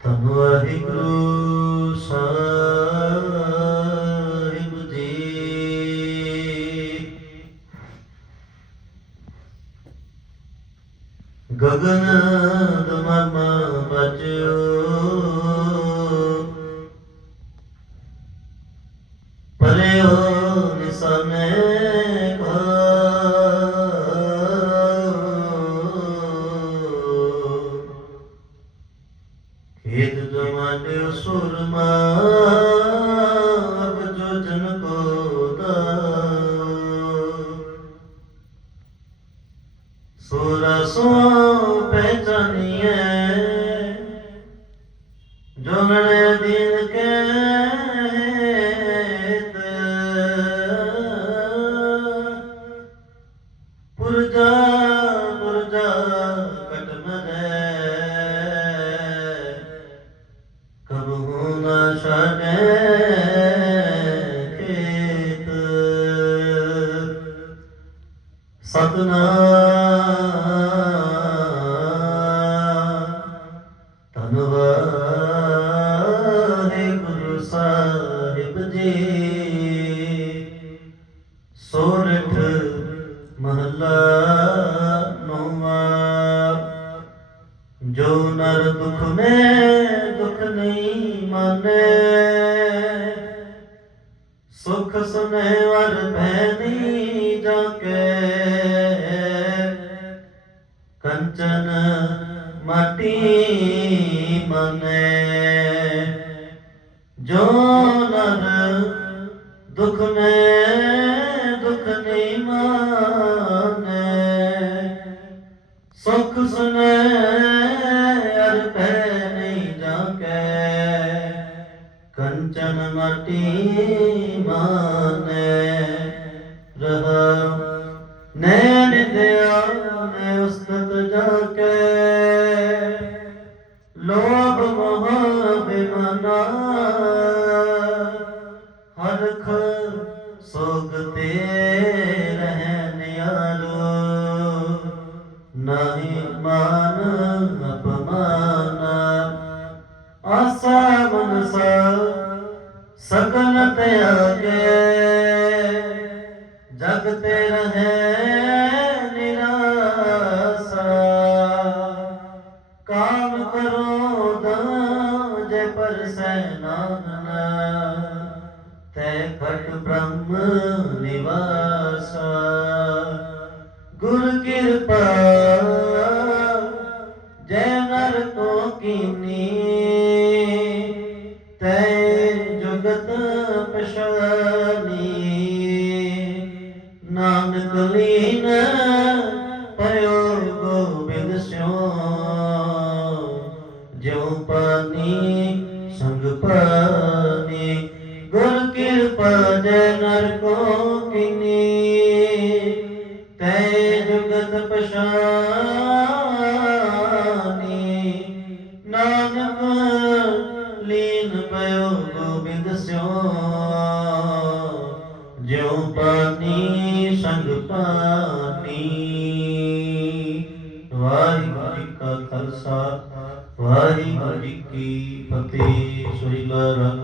ਧੰਨ ਵਾਹਿਗੁਰੂ ਸਾਹਿਬ ਜੀ ਗਗਨ ਦਮਮ ਬਚਿਓ ਪਰਿਓ ਸੁਰਮਾ ਅਬ ਜੋ ਜਨ ਕੋ ਦਾ ਸੋਰਾ ਸੋ ਪਹਿਚਾਨੀਏ ਜੋਨੜੇ ਦਿਨ ਕੇ ਪੁਰਜਾ ਕਬਹੂ ਨਾ ਛਾੜੇ ਖੇਤ ਸਤਨਾਮ। ਧੰਨਵਾਦ ਗੁਰੂ ਸਾਹਿਬ ਜੀ। ਸੋਰਠ ਮਹਲਾ ਨੌਵਾਂ। ਜੋ ਨਰ ਦੁਖ ਮੇ ਨਹੀਂ ਮਾਨੇ। ਸੁਖ ਸੁਨੇ ਵਰ ਭੈਨੀ ਜਾਕੇ ਕੰਚਨ ਮਾਟੀ ਮਨੇ। ਜੋ ਨਰ ਦੁਖ ਮੈਂ ਦੁਖ ਨਹੀਂ ਮਾਨੇ। ਸੁਖ ਸੁਨੇ ਅਰ ਪੈ ਕੰਚਨ ਮਾਟੀ ਮਾਨੇ ਰਹਾ ਨੈਣ ਦਿਆ ਨੇ ਉਸਤਤ ਜਾਕੇ ਲੋਭ ਮੋਹ ਬਿਮਨਾ ਹਰਖ ਸੋਗ ਤੇ ਜਗ ਤੇ ਰਹੇ ਨਿਰਾਸਾ। ਕਾਮ ਕਰੋ ਦਾ ਜੇ ਪਰਸੈ ਨਾਨਨ ਤੈ ਖਟ ਬ੍ਰਹਮ ਨਿਵਾਸਾ। ਗੁਰ ਕਿਰਪਾ ਜੈ ਨਰ ਕੋ ਕੀਨੀ। ਤੈ ਜਾਨੀ ਸੰਗ ਪਾਵੇ ਗੁਰ ਕਿਰਪਾ ਦੇ ਨਰ ਕੋ ਕਿਨੀ। ਤੈ ਜੁਗਤ ਪਛਾਨੀ, ਨਾਨਕ ਲੀਨ ਪਇਓ ਗੋਬਿੰਦ ਸਿਓ ਜਿਉ ਪਾਨੀ ਸੰਗ ਪਾਨੀ ਵਾਹਿਗੁਰੂ ਕਾ ਖਾਲਸਾ। ਹਰਿ ਕੀ ਫਤਿਹ ਸ੍ਰੀ ਗੁਰੂ